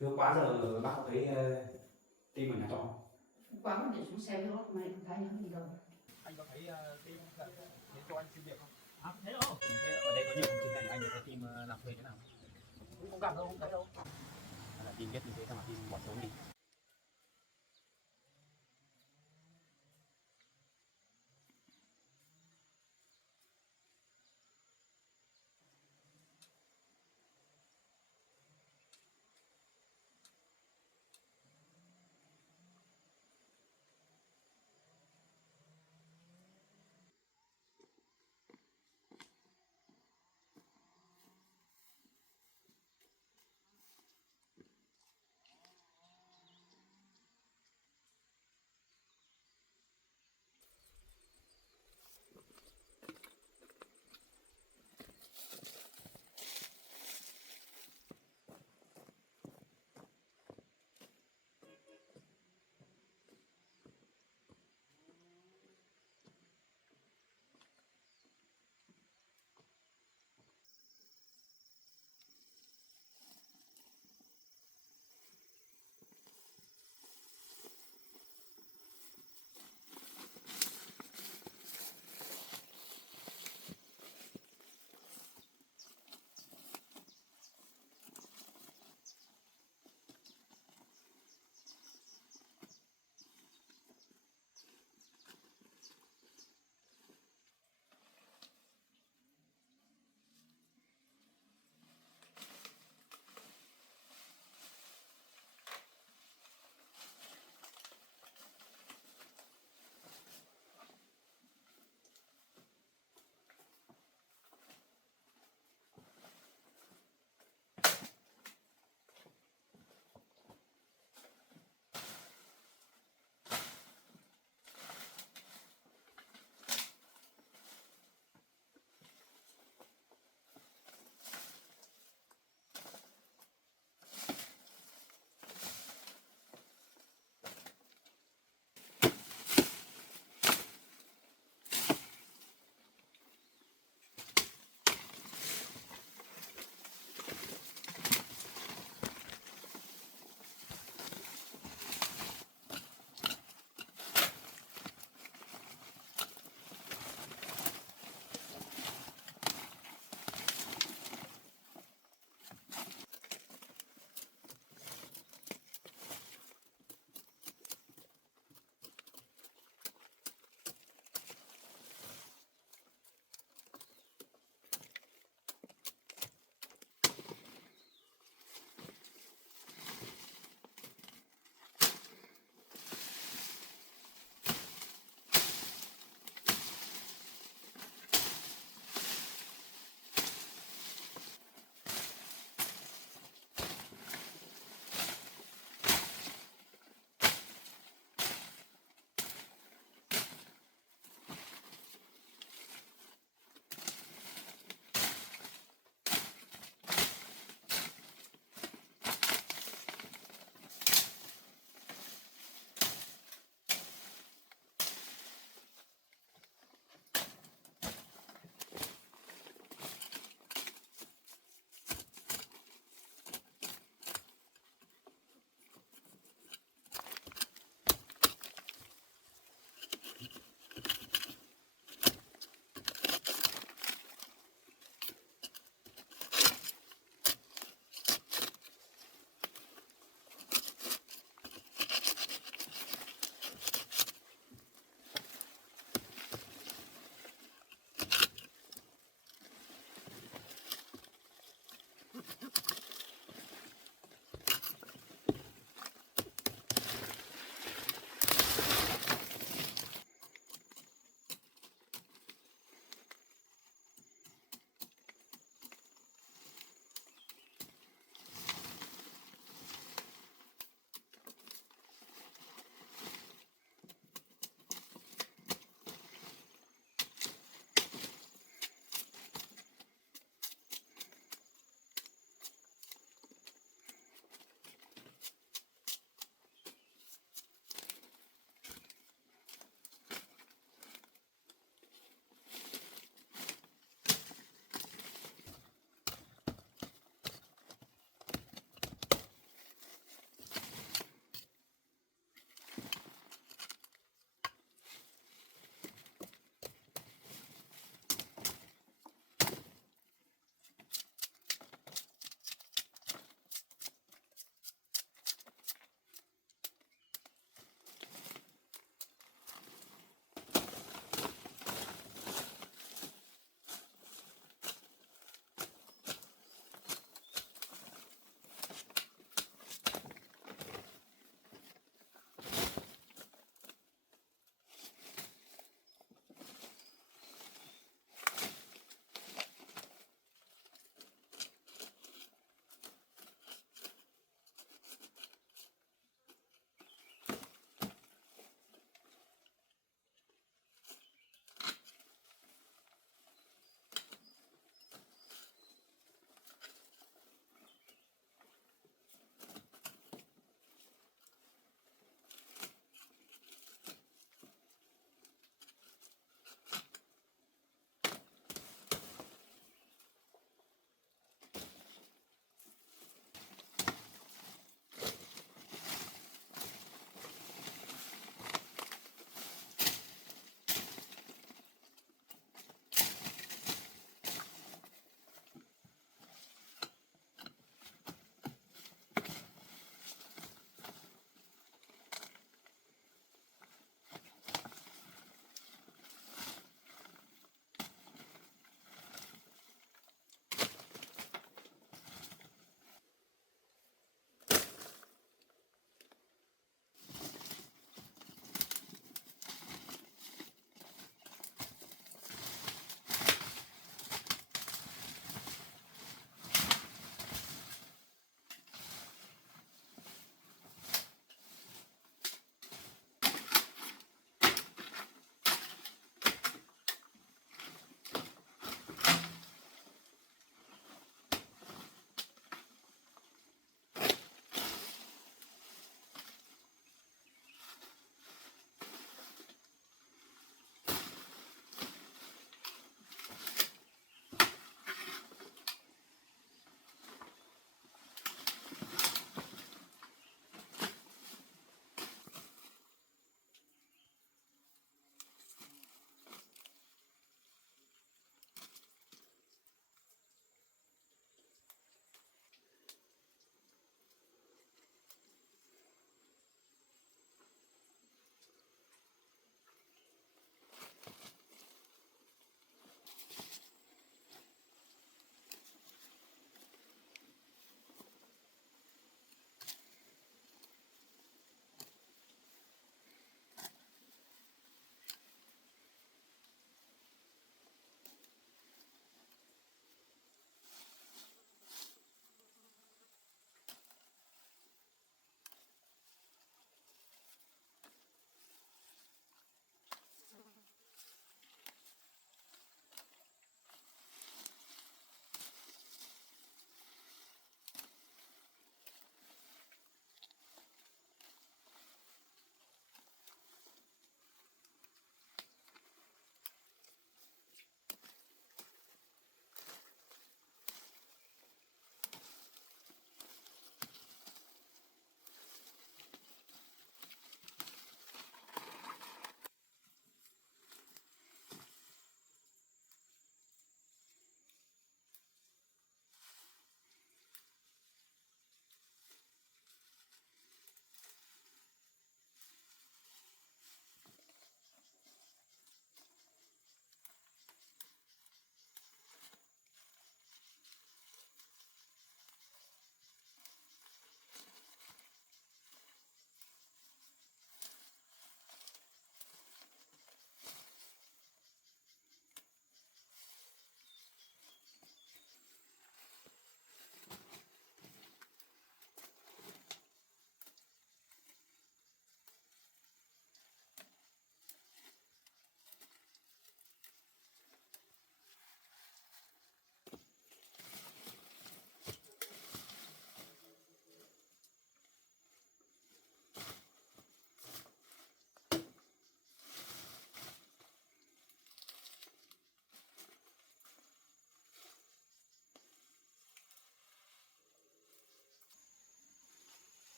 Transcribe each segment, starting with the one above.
Thưa quá giờ bác có thấy tim ở nhà trọ không? Quá mà để xuống xe đó mày không thấy những gì đâu. Anh có thấy tim thế cho anh xin việc không? À, thấy đâu? Thế ở đây có nhiều công trình này anh có thấy tim làm thuê thế nào? Cũng không gặp đâu, không thấy đâu. Hay là tim biết như thế sao mà tim bỏ trốn đi?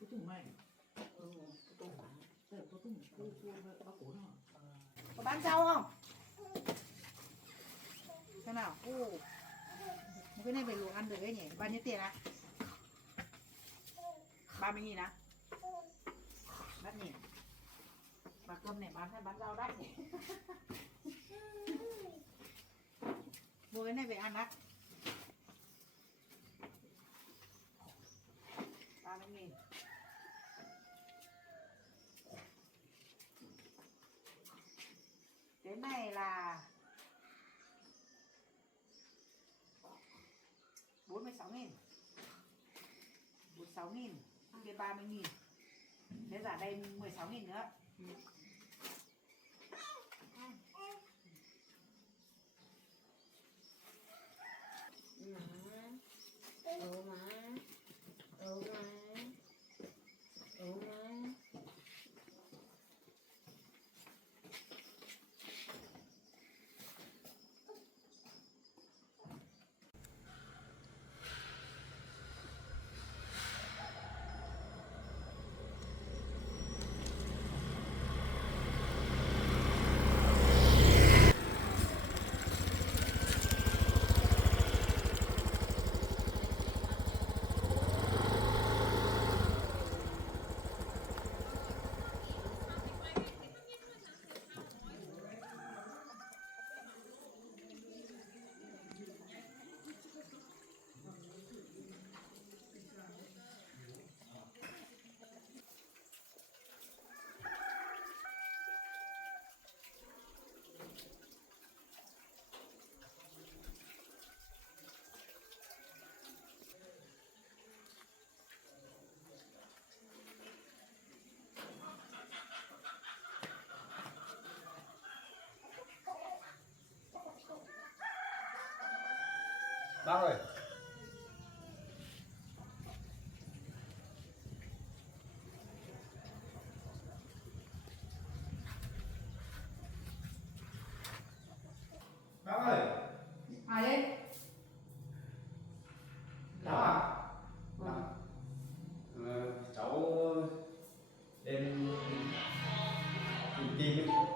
Cái tung mày. Cái tung hả? Cái tung bác cổ nó. Có bán rau không? Thế nào? Một cái này về luộc ăn được đấy nhỉ? Bao nhiêu tiền ạ? 30.000 á? Đắt nhỉ? Bà cơm này bán hay bán rau đắt nhỉ? Mua cái này về ăn á? 30.000. Cái này là 46.000. 46.000. Kia 30.000. Thế giả đây 16.000 nữa. Bác ơi. Bác ơi. Ai đấy? Cháu à? Cháu lên tìm ấy.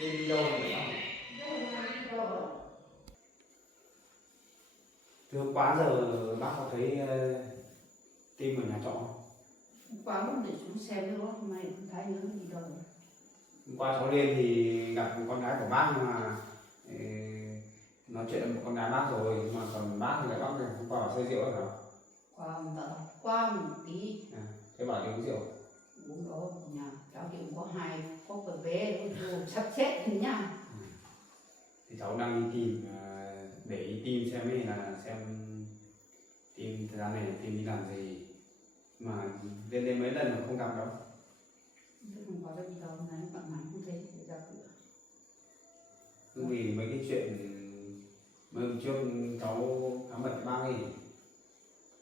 Tìm đi đâu rồi bác? Từ hôm qua giờ bác có thấy tim ở nhà trọ không? Quá lúc để xuống xem nữa hôm nay không thấy nữa gì đâu. Hôm qua cháu lên thì gặp con gái của bác mà nói chuyện với con gái bác rồi, mà còn bác thì lại bác này hôm qua bảo say rượu rồi hả? Qua một tí Thế bảo đi uống rượu. uống đó ở nhà cháu thì cũng có hai có phải bé rồi sắp xếp thì nha. Thì cháu đang đi tìm để ý tim xem ấy, là xem tim thời gian này tim đi làm gì, mà lên đây mấy lần mà không gặp đâu. Không có đâu đi đâu, này bạn này không thấy để ra cửa. Vì mấy cái chuyện mấy hôm trước cháu khám bệnh cho bác ấy,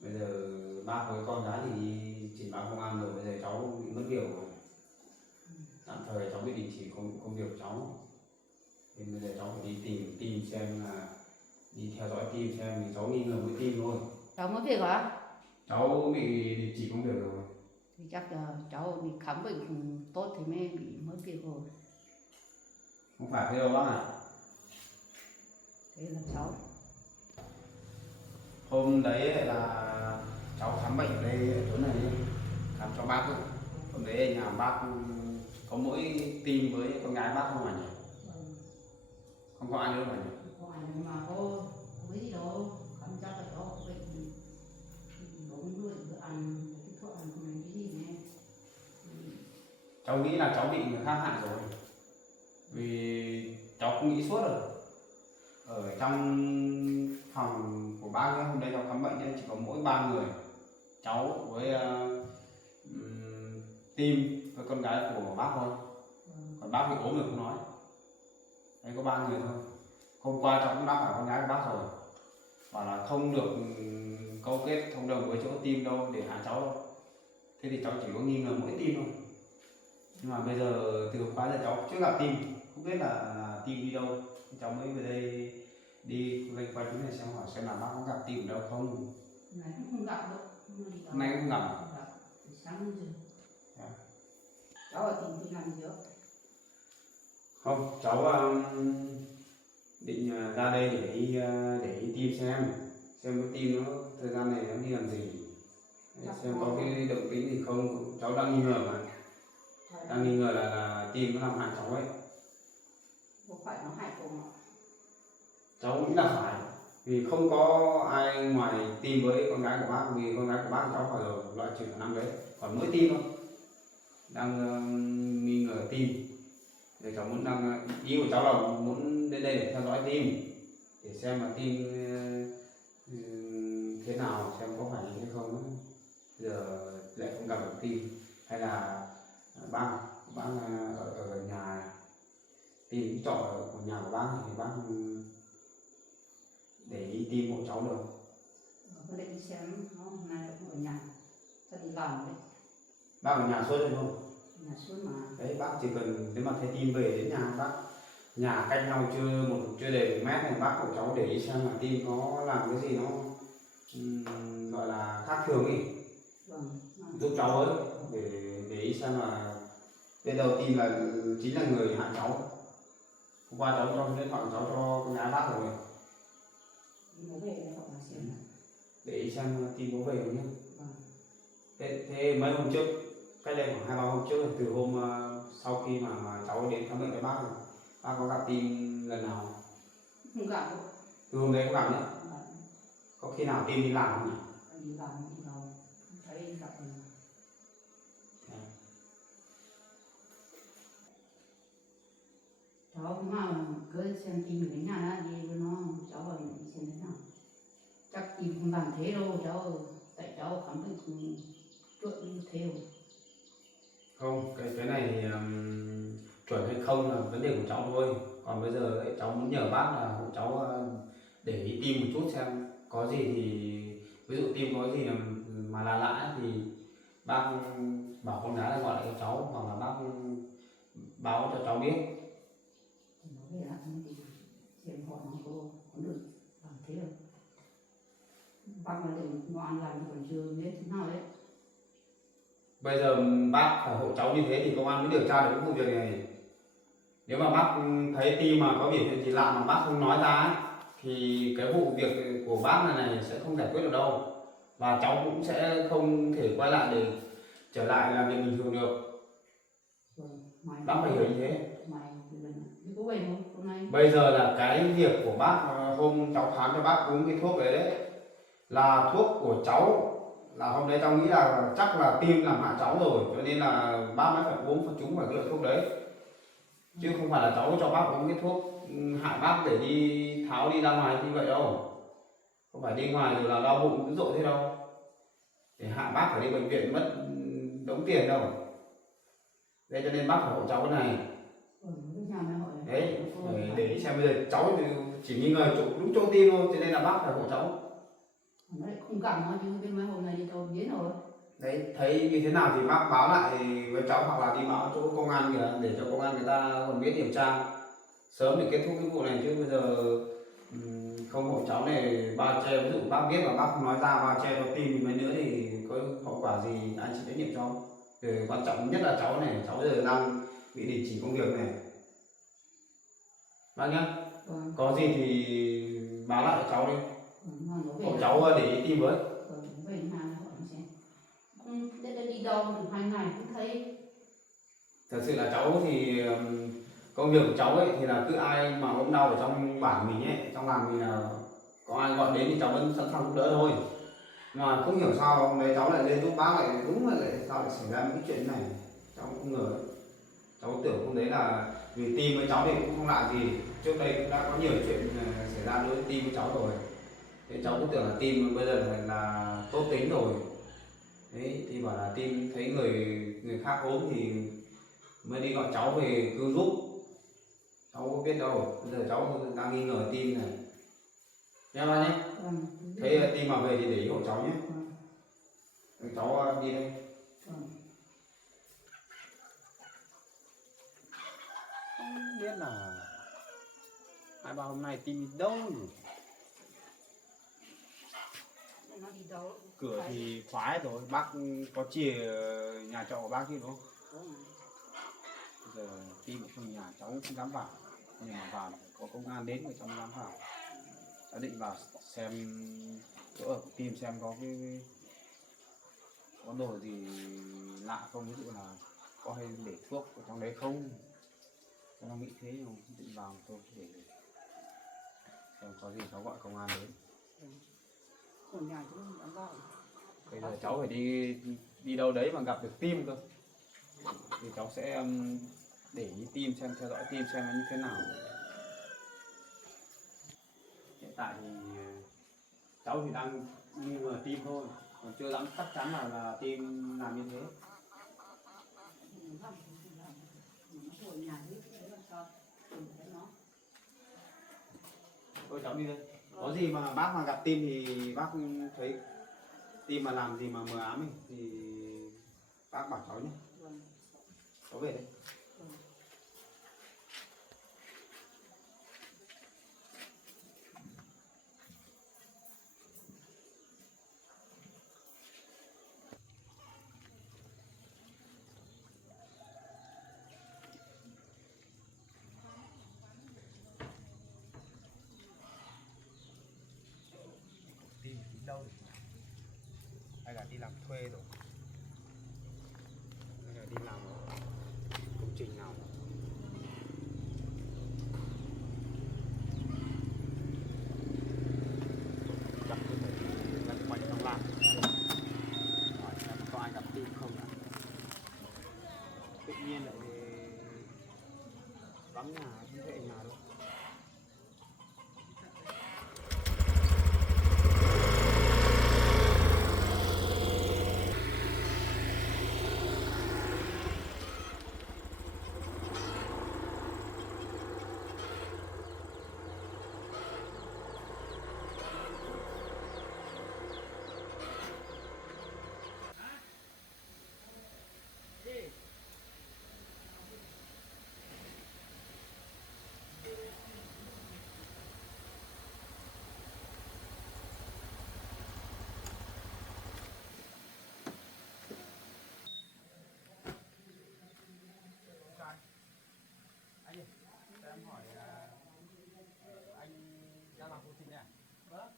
bây giờ bác với con gái thì đi trình báo công an rồi, bây giờ cháu bị mất việc rồi, tạm thời cháu bị đình chỉ công việc của cháu, nên bây giờ cháu phải đi tìm tim xem, là đi theo dõi tim xem, thì cháu nghi ngờ với tim thôi. Cháu mất việc hả? Cháu bị đình chỉ công việc rồi. Thì chắc là cháu bị khám bệnh tốt thì mới bị mất việc rồi. Không phải thế đâu bác ạ. Thế là cháu. Hôm đấy là cháu khám bệnh ở đây ở chỗ này ấy, khám cho bác thôi. Hôm đấy nhà bác có mỗi tim với con gái bác không à nhỉ? Không có ai nữa mà nhỉ? Không có ai nữa mà có cái gì đâu, khám chắc là cháu có bệnh đúng rồi, bữa ăn cái thuốc ăn không này cái gì nè. Cháu nghĩ là cháu bị người khác hại rồi. Vì cũng nghĩ suốt rồi. Ở trong phòng của bác ấy, hôm đấy cháu khám bệnh nên chỉ có mỗi 3 người, cháu với Tim với con gái của bác thôi, còn bác bị ốm rồi không nói. Đấy có 3 người thôi. Hôm qua cháu cũng đã hỏi con gái của bác rồi, bảo là không được câu kết thông đồng với chỗ Tim đâu để hại cháu đâu. Thế thì cháu chỉ có nghi ngờ mỗi Tim thôi. Nhưng mà bây giờ từ hôm qua giờ cháu chưa gặp Tim, không biết là Tim đi đâu. Cháu mới về đây đi loanh quanh chỗ này xem hỏi xem là bác có gặp Tim ở đâu không. Này cũng không gặp đâu. Hôm nay cũng gặp. Từ sáng đến giờ. Dạ. Cháu ở tìm đi làm gì đó. Không, cháu định ra đây để đi Tim xem cái Tim nó thời gian này nó đi làm gì, để xem có cái động tĩnh gì không. Cháu đang nghi ngờ mà, đang nghi ngờ là Tim nó làm hại cháu ấy. Không phải nó hại cô mà. Cháu nghĩ là phải, vì không có ai ngoài Tim với con gái của bác, vì con gái của bác cháu phải rồi loại trừ khả năng đấy, còn mỗi Tim thôi. Đang nghi ngờ Tim. Để cháu muốn ý của cháu là muốn đến đây để theo dõi Tim, để xem là Tim thế nào, xem có phải hay không. Giờ lại không gặp được Tim, hay là bác ở nhà Tim trọ ở nhà của bác thì bác để ý Tim hộ cháu được. Có định xem nó hôm nay cũng ở nhà, ta đi làm đấy. Bác ở nhà suốt rồi không? Nhà suốt mà. Đấy, bác chỉ cần nếu mà thấy Tim về đến nhà bác, nhà cách nhau chưa đầy 1 mét này, bác của cháu để ý xem là Tim có làm cái gì nó gọi là khác thường ý. Vâng. Giúp cháu ấy, để ý xem là bên đầu Tim là chính là người hại cháu. Hôm qua cháu cho điện thoại của cháu cho con gái bác rồi, Nó về đây họ mà xem. để ý xem Tim có về không nhé. Vâng. Thế mấy hôm trước, cách đây khoảng 2-3 hôm trước, từ hôm sau khi mà cháu đến khám bệnh với bác rồi, bác có gặp Tim lần nào? Không gặp đâu. Từ hôm đấy có gặp nhé. Vâng. Có khi nào Tim đi làm không nhỉ? Đi làm đi đâu, không thấy gặp gì. Cháu mà cứ xem Tim ở nhà đã đi với nó, cháu vào đi xem thế nào. Chắc Tim không làm thế đâu cháu, tại cháu khám bệnh chuẩn như thế rồi. Không, cái này thì chuẩn hay không là vấn đề của cháu thôi. Còn bây giờ ấy, cháu muốn nhờ bác là hộ cháu để ý Tim một chút, xem có gì thì ví dụ Tim có gì mà là lạ thì bác bảo con gái là gọi lại cho cháu, hoặc là bác báo cho cháu biết. Nó về lại thì xem họ nó có được làm thế không. Bác mà để ngoan làm còn chưa biết thế nào đấy. Bây giờ bác phải hộ cháu như thế thì công an mới điều tra được cái vụ việc này. Nếu mà bác thấy Tim mà có biểu hiện gì lạ mà bác không nói ra ấy, thì cái vụ việc của bác này sẽ không giải quyết được đâu, và cháu cũng sẽ không thể quay lại để trở lại làm việc bình thường được. Bác phải hiểu như thế. Có về không hôm nay? Bây giờ là cái việc của bác, hôm cháu khám cho bác uống cái thuốc đấy là thuốc của cháu, là hôm đấy cháu nghĩ là chắc là Tim làm hại cháu rồi, cho nên là bác mới phải uống, phải trúng phải cái loại thuốc đấy, chứ không phải là cháu cho bác uống cái thuốc hại bác để đi tháo đi ra ngoài như vậy đâu. Không phải đi ngoài rồi là đau bụng dữ dội thế đâu, để hại bác phải đi bệnh viện mất đống tiền đâu. Thế cho nên bác phải hộ cháu cái này. Đấy, để xem bây giờ cháu chỉ nghi ngờ đúng chỗ Tim thôi, cho nên là bác phải hộ cháu. Nó lại không gặp nó chứ bên mấy hôm nay đi đâu biến rồi. Đấy, thấy như thế nào thì bác báo lại với cháu, hoặc là đi báo chỗ công an kìa, để cho công an người ta còn biết điều tra sớm để kết thúc cái vụ này. Chứ bây giờ không hộ cháu này bao che, ví dụ bác biết mà bác không nói ra, bao che cho Tim thì mấy nữa thì có hậu quả gì anh chịu trách nhiệm cho. Để quan trọng nhất là cháu này, cháu giờ đang bị đình chỉ công việc này bác nhá. Có gì thì báo lại cho cháu đi, hộ cháu để ý Tim với. Về nhà hỏi xem. Không đi đâu được 2 ngày cũng thấy. Thật sự là cháu thì công việc của cháu ấy thì là cứ ai mà ốm đau ở trong bản mình ấy, trong làng mình là có ai gọi đến thì cháu vẫn sẵn sàng giúp đỡ thôi. Mà không hiểu sao hôm đấy cháu lại lên giúp bác, lại đúng là lại sao lại xảy ra cái chuyện này, cháu cũng không ngờ ấy. Cháu tưởng hôm đấy là vì Tim với cháu thì cũng không lạ gì, trước đây cũng đã có nhiều chuyện xảy ra đối với team của cháu rồi. Thế cháu cũng tưởng là team bây giờ là tốt tính rồi. Đấy thì bảo là team thấy người người khác ốm thì mới đi gọi cháu về cứu giúp. Cháu có biết đâu, bây giờ cháu đang nghi ngờ team này. Nghe ba nhé. Vâng. Thấy team mà về thì để ý hộ cháu nhé. Cháu đi đây. Vâng. Không biết là hai ba hôm nay team đi đâu nhỉ? Nó đi đâu? Cửa thì khóa hết rồi, bác có chìa nhà trọ của bác chứ đúng không? Đúng rồi. Bây giờ team ở trong nhà cháu không dám vào, nhưng mà vào phải có công an đến rồi cháu mới dám vào. Cháu định vào xem chỗ ở của team xem có đồ gì lạ không, ví dụ là có hay để thuốc ở trong đấy không. Cháu đang nghĩ thế nhưng không định vào thôi để xem có gì cháu gọi công an đến. Ở nhà chứ không dám vào. Bây giờ cháu phải đi đâu đấy mà gặp được team cơ, thì cháu sẽ để ý team xem, theo dõi team xem nó như thế nào. Hiện tại thì cháu thì đang nghi ngờ team thôi, còn chưa dám chắc chắn là team làm như thế. Ở nhà đấy là sao? Nó. Thôi cháu đi đây. Có gì mà bác mà gặp team thì bác thấy team mà làm gì mà mờ ám ấy, thì bác bảo cháu nhé. Vâng. Cháu về đây. Vâng. Team đi đâu rồi? Hay là đi làm thuê rồi? Hay là đi làm ở công trình nào? Chắc có thể lăn quanh trong làng hỏi xem có ai gặp team không đã. Tự nhiên lại vắng nhà, không thể nhà đâu. Anh ơi, cho em hỏi là anh đang làm công trình này à? Vâng.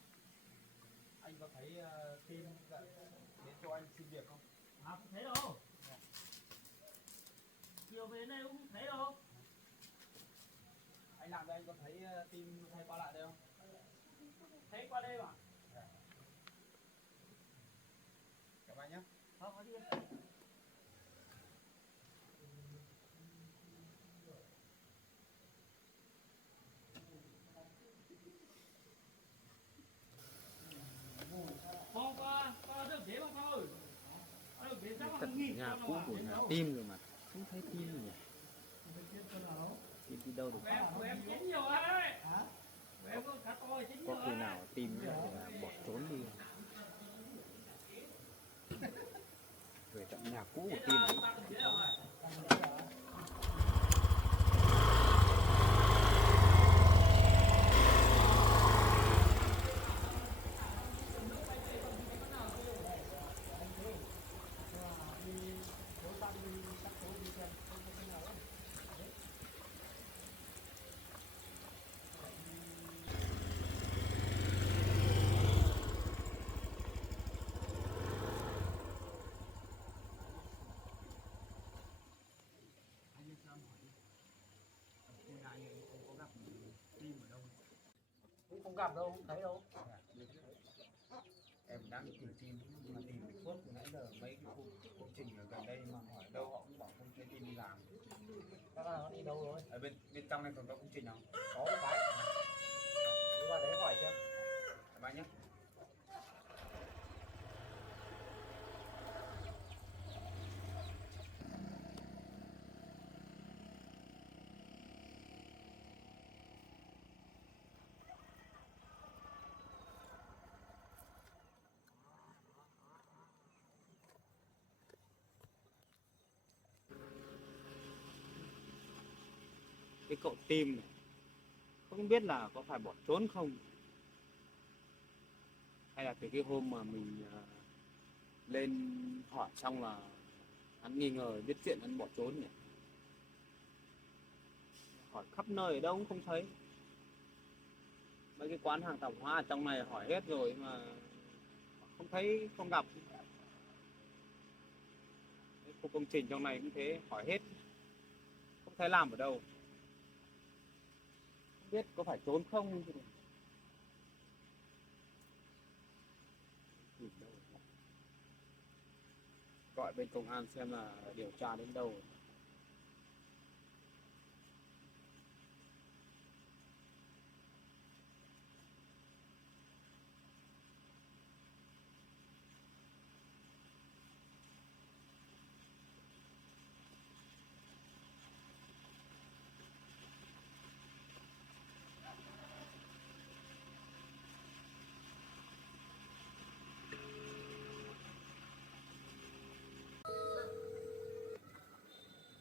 Anh có thấy team đến cho anh xin việc không? À không thấy đâu. Chiều về đây cũng không thấy đâu. Anh làm đây anh có thấy team hay qua lại đây không? Thấy qua đây mà. Cảm ơn nhé. Không có đi. Tất nhà cũ của nhà team rồi mà không thấy team gì. Team đi đâu được? Em chín nhiều ấy. Em có cá to chín nhiều. Có khi nào team bỏ trốn đi về tận nhà cũ của team ấy. Cũng không gặp đâu, không thấy đâu. Em đang tìm team nhưng mà tìm được suốt từ nãy giờ mấy cái công trình ở gần đây mà hỏi đâu họ cũng bảo không thấy team đi làm. Các bạn nó đi đâu rồi? Ở bên bên trong này còn có công trình không? Có một cái. Đi vào đấy hỏi xem. Bye nhé. Cái cậu tim này không biết là có phải bỏ trốn không, hay là từ cái hôm mà mình lên hỏi xong là hắn nghi ngờ biết chuyện hắn bỏ trốn nhỉ. Hỏi khắp nơi ở đâu cũng không thấy. Mấy cái quán hàng tạp hóa ở trong này hỏi hết rồi mà không thấy, không gặp. Cái khu công trình trong này cũng thế, hỏi hết không thấy làm ở đâu, không biết có phải trốn không. Gọi bên công an xem là điều tra đến đâu.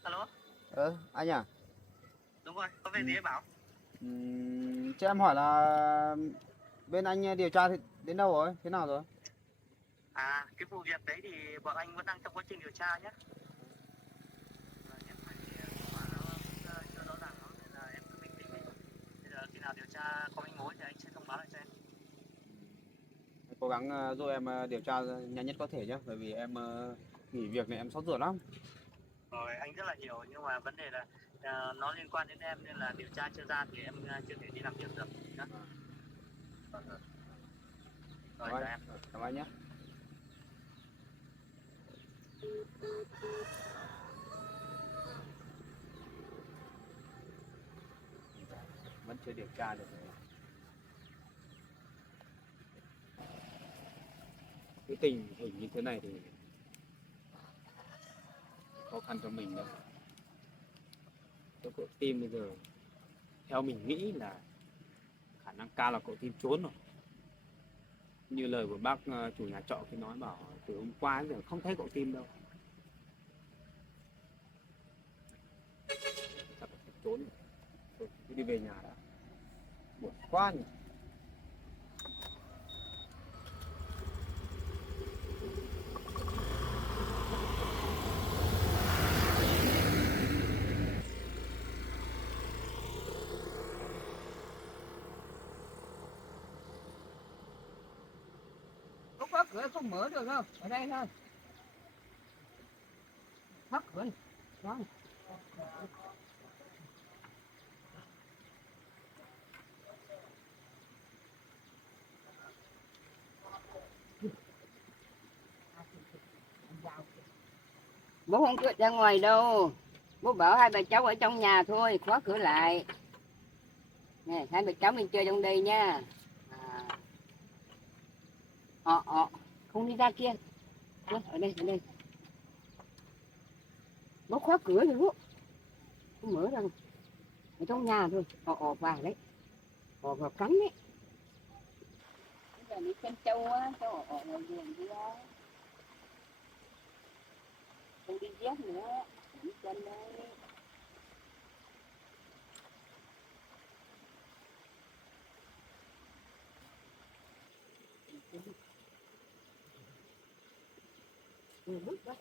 Alo, Anh à? đúng rồi, có việc gì ấy Bảo? Cho em hỏi là bên anh điều tra thì đến đâu rồi? Thế nào rồi? À, cái vụ việc đấy thì bọn anh vẫn đang trong quá trình điều tra nhé. Em phải quả nó chưa rõ ràng lắm nên là em cứ bình tĩnh đi. Bây giờ khi nào điều tra có manh mối thì anh sẽ thông báo lại cho em. Cố gắng giúp em điều tra nhanh nhất có thể nhé, bởi vì em nghỉ việc này em sốt ruột lắm. Rồi, anh rất là hiểu nhưng mà vấn đề là nó liên quan đến em nên là điều tra chưa ra thì em chưa thể đi làm việc được nhé. Rồi, chào em. Cảm ơn anh nhé. Vẫn chưa điều tra được. Cái tình hình như thế này thì khó khăn cho mình đâu. Cái cậu tim bây giờ theo mình nghĩ là khả năng cao là cậu tim trốn rồi. Như lời của bác chủ nhà trọ khi nói bảo từ hôm qua đến giờ không thấy cậu tim đâu. Chắc là trốn rồi. Thôi, cứ đi về nhà đã. Buồn quá nhỉ. Không có cửa không mở được đâu, ở đây thôi. Khóa cửa này. Đó. Bố không có ra ngoài đâu. Bố bảo hai bà cháu ở trong nhà thôi, khóa cửa lại. Nè, hai bà cháu mình chơi trong đây nha. Không đi ra kia. Ở đây, ở đây. Bố khóa cửa rồi bố. Không mở ra. Ở trong nhà thôi, vào đấy. Vào cắn đấy. Bây giờ đi xem trâu á, trâu ở ngoài vườn kia. Không đi dép nữa, đi chân đây. Bước đó.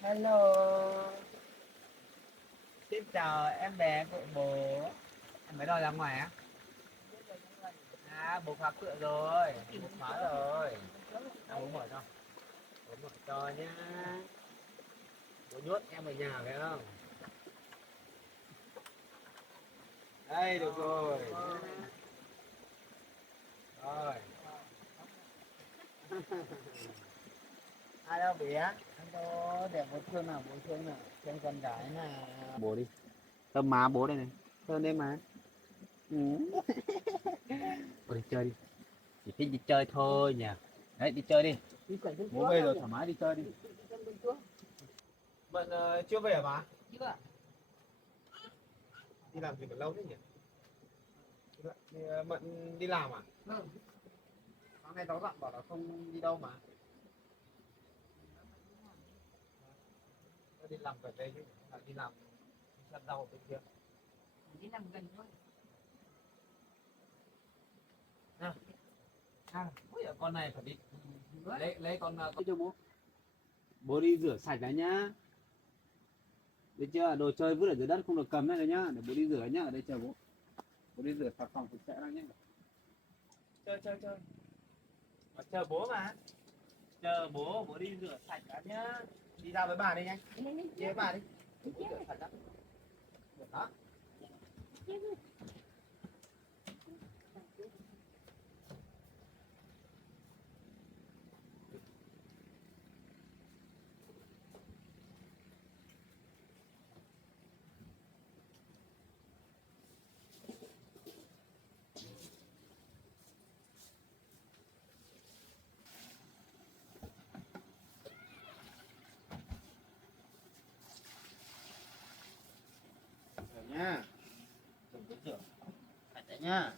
Hello. Xin chào em bé của bố. Em mới đòi ra ngoài á? À, bố khóa cửa rồi, bố khóa rồi. Bố mở cho. Bố mở cho nhá. Bố nhốt em ở nhà phải không? Đây được rồi. Rồi. Ai đâu bé? Anh đâu để bố thương nào, thương con gái nào. Bố đi. Thơm má bố đây này. Thơm đây má. Ừ. Bố đi chơi đi. Chỉ thích đi chơi thôi nhỉ. Đấy đi chơi đi. Bố về rồi thoải mái đi chơi đi. Bận chưa về hả bà? Chưa. Đi làm gì mà lâu thế nhỉ? Bận đi làm à? Vâng. Sáng nay cháu dặn bảo là không đi đâu mà. Đi làm gần đây chứ, đi làm săn rau bên kia. Đi nằm gần thôi. Ôi giời, con này phải đi lấy con cho bố. Bố đi rửa sạch đã nhá. Được chưa? Đồ chơi vứt ở dưới đất không được cầm đây nhá, để bố đi rửa nhá, ở đây chờ bố. Bố đi rửa sạch phòng sạch sẽ ra nhé. Chơi. Mà chờ bố mà. Chờ bố đi rửa sạch đã nhá. Đi ra với bà đi nhanh. Đi với bà đi. Rửa sạch đã. Đó. Nhá, đừng có rửa sạch đấy nhá,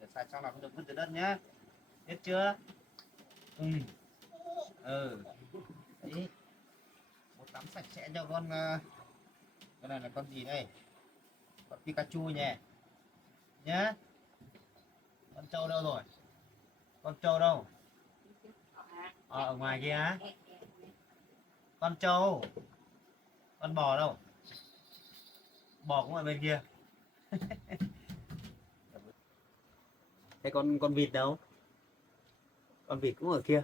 rửa sạch xong là không được vứt dưới đất nhá, biết chưa? Đấy, một tắm sạch sẽ cho con. Cái này là con gì đây? Con Pikachu nhỉ, nhá. Con trâu đâu rồi? Con trâu đâu? Ở ngoài kia á. Con trâu, con bò đâu? Bò cũng ở bên kia. Thế con vịt đâu? Con vịt cũng ở kia.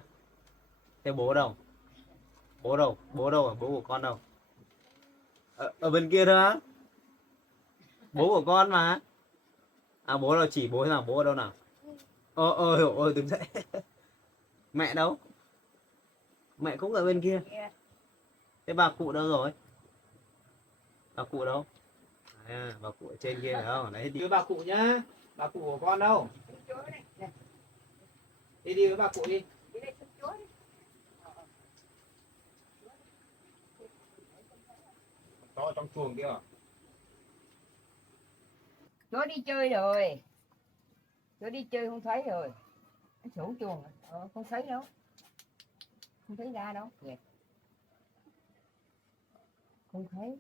Thế bố đâu? Bố đâu? Bố đâu? Bố của con đâu? Ở bên kia thôi á? Bố của con mà. À bố đâu, chỉ bố nào, bố ở đâu nào? Ôi đứng dậy. Mẹ đâu? Mẹ cũng ở bên kia. Thế bà cụ đâu rồi? Bà cụ đâu? À, bà cụ ở trên kia phải không? Đấy đi với bà cụ nhá. Bà cụ của con đâu? Đi với bà cụ đi. Chó ở trong chuồng kia à? Chó đi chơi rồi. Chó đi chơi không thấy rồi. Nó sủ chuồng. Không thấy đâu. Không thấy ra đâu. Kìa. Không thấy.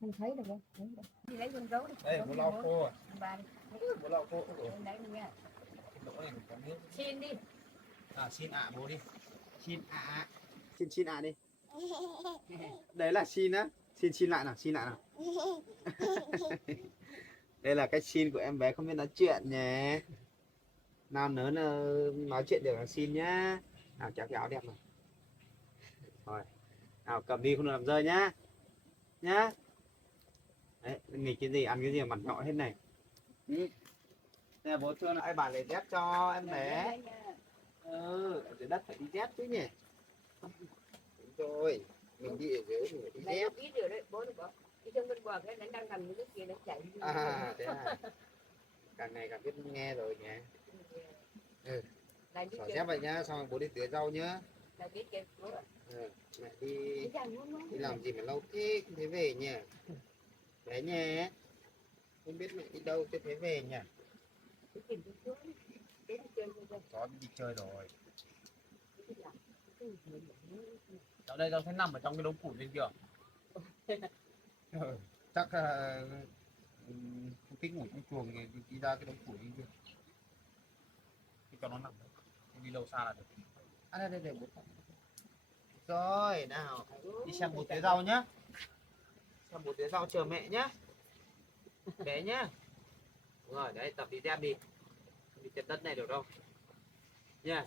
Không thấy đâu. Đi lấy con gấu đi. Đây, bố lau khô à? Ba đi. Bố lau khô. Lấy đi nha. Đỗ này có nước. Xin đi. À, xin ạ bố đi. Xin ạ. Xin ạ đi. Đấy là xin á. Xin lại nào, xin lại nào. Đây là cách xin của em bé không biết nói chuyện nhé. Nào lớn nói chuyện được là xin nhá. Nào cháu cái áo đẹp này. Rồi. Nào cầm đi không được làm rơi nhá. Nhá. Đấy, nghịch cái gì, ăn cái gì mà mặt nhọ hết này. Nè bố thương ai bảo lấy dép cho em bé. Ở dưới đất phải đi dép chứ nhỉ. Đúng rồi, mình đi ở dưới mình phải đi Này dép. biết rồi đấy, bố được không? Đi trong bên bờ cái đang nằm dưới kia nó chạy. À, thế à. Càng ngày càng biết nghe rồi nhỉ. Này biết Xỏ chưa? dép vậy nhá, xong rồi bố đi tưới rau nhá. Này biết chưa? Bố ạ. Mẹ đi Đi làm gì mà lâu thế, không thấy về nhỉ. Bé nhé. Không biết mẹ đi đâu chưa thấy về nhỉ. Chó đi chơi rồi. Cháu đây cháu thấy nằm ở trong cái đống củi bên kia. Chắc không thích ngủ trong chuồng thì đi ra cái đống củi bên kia. Thì cho nó nằm đấy. Không đi lâu xa là được. À đây bố. Rồi nào, đi xem bố tưới rau nhá. Cho một đứa rau chờ mẹ nhá. Bé nhá. Đúng rồi, đấy tập đi dép đi. Không đi chân đất này được đâu. Nha.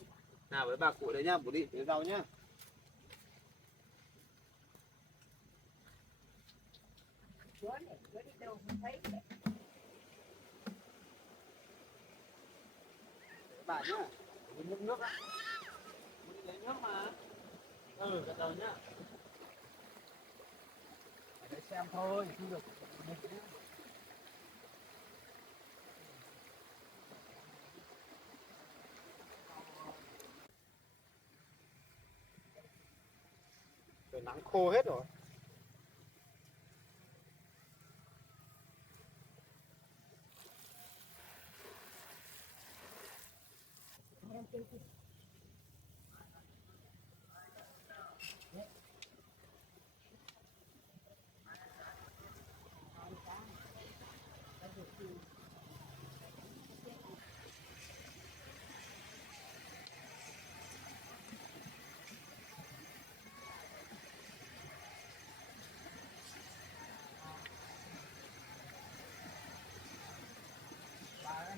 Nào với bà cụ đấy nhá, bố đi đứa rau nhá. Bữa này bữa đi đâu không thấy. Bà nhá. Đi nước á. Đi lấy nước mà. Gật đầu nhá. Để xem thôi, không được. Trời nắng khô hết rồi.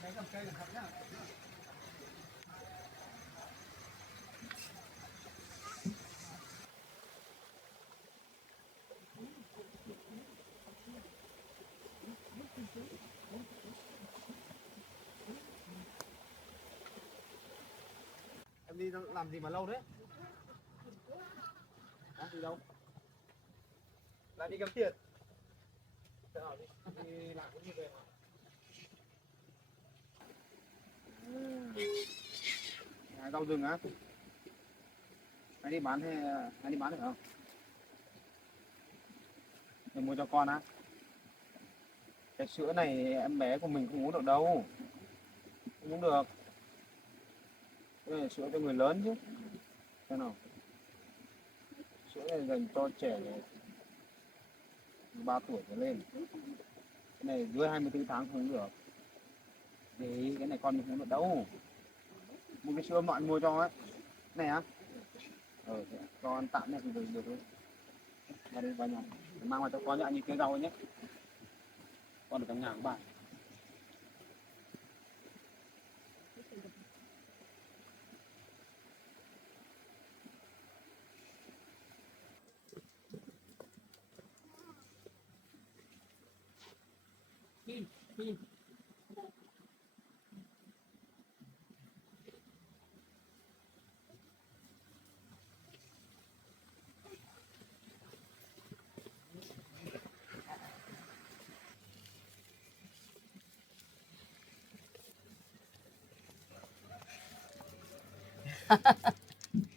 Đấy cầm cây thật nhá. Em đi làm gì mà lâu đấy? Hả? Đi đâu? Lại đi kiếm tiền. Thế nào đi? Đi làm cũng như về mà. Rau rừng á? Anh đi bán hay anh đi bán được không? Để mua cho con á? Cái sữa này em bé của mình không uống được đâu. Không uống được. Cái này sữa cho người lớn chứ. Xem nào. Sữa này dành cho trẻ 3 tuổi trở lên. Cái này dưới 24 tháng không uống được. Thì cái này con mình không uống được đâu. Một cái sữa mà anh mua cho ấy. Này á? Cho ăn tạm này thì được thôi. Vào đây vào nhà. Mang vào cho con nhá, như cái rau nhé. Con ở trong nhà của bạn.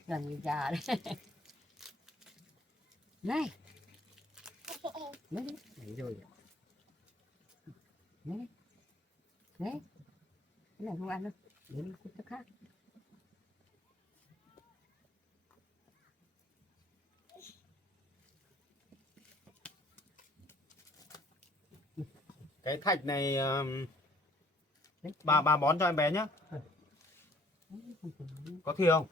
Gần như già đấy. Này. Lấy đi. Đấy rồi. Đấy. Đấy. Cái này không ăn đâu. Để đi chút khác. Cái thạch này bà bón cho em bé nhá. Có thìa không?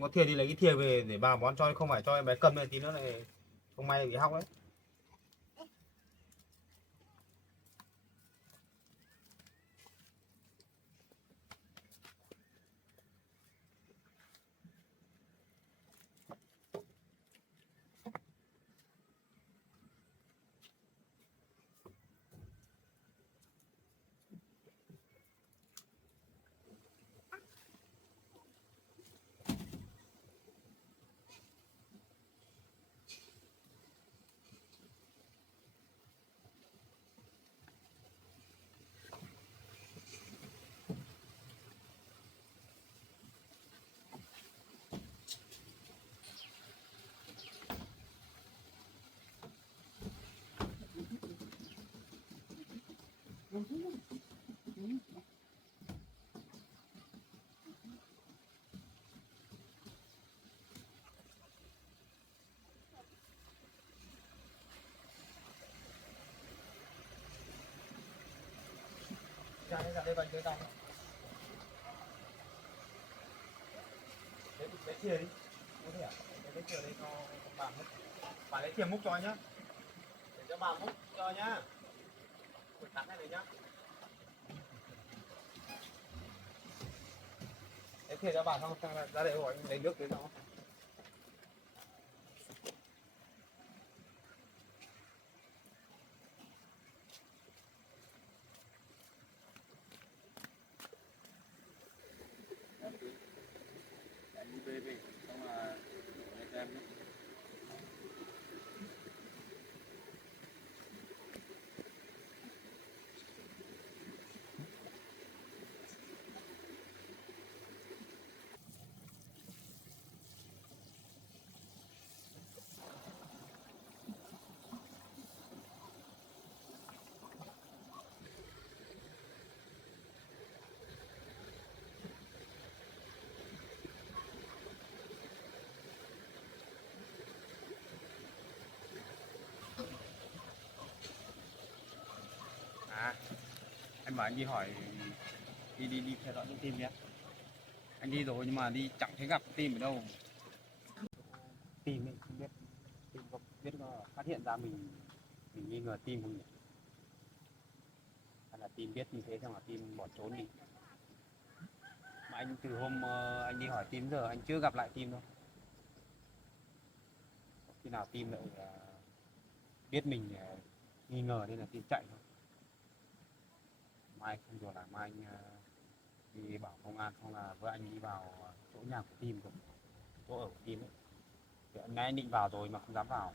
Có thìa thì lấy cái thìa về để bà bón cho, không phải cho em bé cầm này tí nữa này không may bị hóc đấy. Ra đây bánh tới tao. Lấy thìa đi. Có thể à? Lấy thìa đây cho bà múc. Bà lấy thìa múc cho anh nhá. Để cho bà múc cho nhá. Tắt này nhá. Thế thì cho bà xong ra đây gọi lấy nước đấy đâu. Anh đi về xong là đổ lên cho em. À, anh bảo anh đi hỏi đi theo dõi thông tin nhé. Anh đi rồi nhưng mà đi chẳng thấy gặp team ở đâu. Team ấy không biết, team có biết có phát hiện ra mình nghi ngờ team không nhỉ? Hay là team biết như thế xong là team bỏ trốn đi. Mà anh từ hôm anh đi hỏi team giờ anh chưa gặp lại team đâu. Khi nào team lại biết mình nghi ngờ nên là team chạy thôi. Mai không rồi là mai anh đi bảo công an không là với anh đi vào chỗ nhà của team rồi, chỗ ở của team ấy. Thì anh nãy anh định vào rồi mà không dám vào.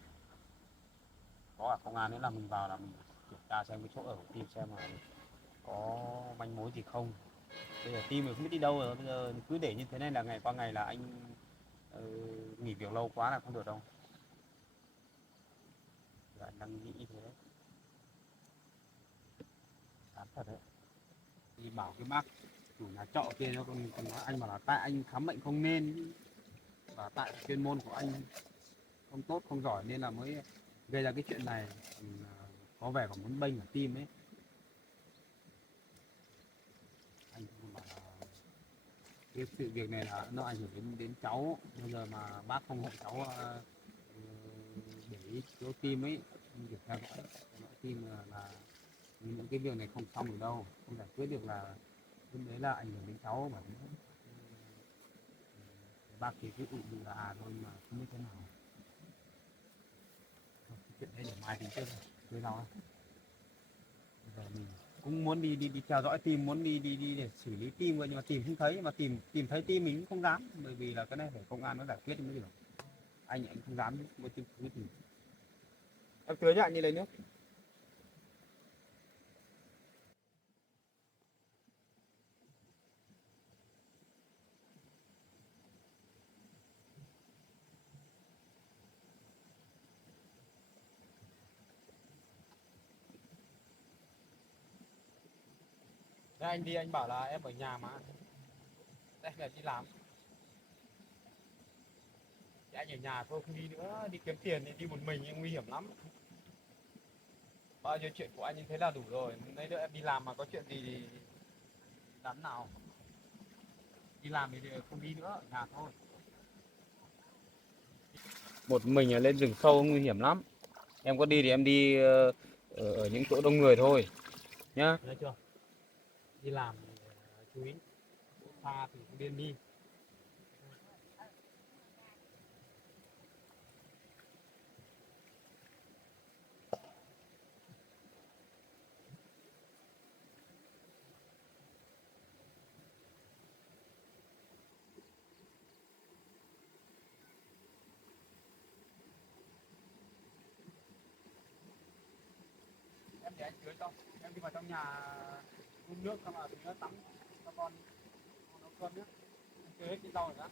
Có cả công an nữa là mình vào là mình kiểm tra xem cái chỗ ở của team xem là có manh mối gì không. Bây giờ team mình không biết đi đâu rồi, bây giờ cứ để như thế này là ngày qua ngày là anh nghỉ việc lâu quá là không được đâu. Giờ anh đang nghĩ thế đấy. Đáng thật đấy. Đi bảo cái bác chủ nhà trọ kia nó còn nói anh bảo là tại anh khám bệnh không nên, và tại chuyên môn của anh không tốt không giỏi nên là mới gây ra cái chuyện này. Có vẻ còn muốn bênh ở team ấy. Anh cũng bảo là cái sự việc này là nó ảnh hưởng đến cháu, bây giờ mà bác không hộ cháu để ý chỗ team ấy, việc theo dõi team là những cái việc này không xong được đâu, không giải quyết được là lúc đấy là ảnh hưởng đến cháu. Mà bác thì cứ ủ là thôi mà không biết thế nào. Chuyện đấy để mai tính trước với nhau. Bây giờ mình cũng muốn đi theo dõi team, muốn đi để xử lý team nhưng mà tìm không thấy, mà tìm thấy team mình cũng không dám, bởi vì là cái này phải công an nó giải quyết mới được. Anh không dám mới tìm. Em tưới nhá, như lấy nước. Thế anh đi anh bảo là em ở nhà mà. Đây là đi làm. Thì anh ở nhà thôi không đi nữa, đi kiếm tiền thì đi một mình nhưng nguy hiểm lắm. Bao nhiêu chuyện của anh như thế là đủ rồi. Mấy đứa em đi làm mà có chuyện gì thì làm nào. Đi làm thì không đi nữa, ở nhà thôi. Một mình lên rừng sâu nguy hiểm lắm. Em có đi thì em đi ở những chỗ đông người thôi nhá. Thấy chưa? Đi làm chú ý, xa thì không nên đi. Em để anh tưới cho, em đi vào trong nhà đun nước xong là nó tắm cho con nấu cơm nhé. Anh tưới hết cái rau rồi đó.